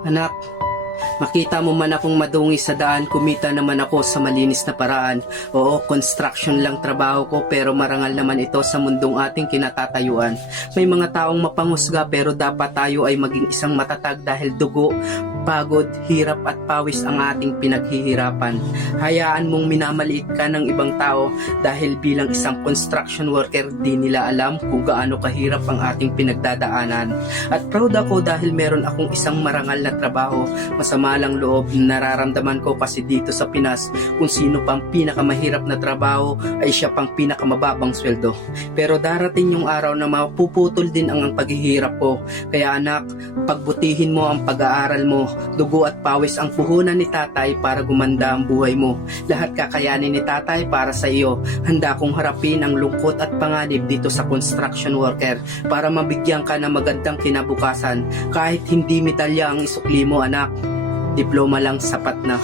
Anak, makita mo man akong madungi sa daan, kumita naman ako sa malinis na paraan. Oo, construction lang trabaho ko pero marangal naman ito sa mundong ating kinatatayuan. May mga taong mapanghusga pero dapat tayo ay maging isang matatag dahil dugo, pagod, hirap at pawis ang ating pinaghihirapan. Hayaan mong minamaliit ka ng ibang tao dahil bilang isang construction worker di nila alam kung gaano kahirap ang ating pinagdadaanan. At proud ako dahil meron akong isang marangal na trabaho. Masama lang loob nararamdaman ko kasi dito sa Pinas kung sino pang pinakamahirap na trabaho ay siya pang pinakamababang sweldo. Pero darating yung araw na mapuputol din ang paghihirap ko. Kaya anak, pagbutihin mo ang pag-aaral mo. Dugo at pawis ang puhunan ni tatay para gumanda ang buhay mo. Lahat kakayanin ni tatay para sa iyo. Handa kong harapin ang lungkot at panganib dito sa construction worker para mabigyan ka ng magandang kinabukasan. Kahit hindi medalya ang isukli mo anak, diploma lang sapat na.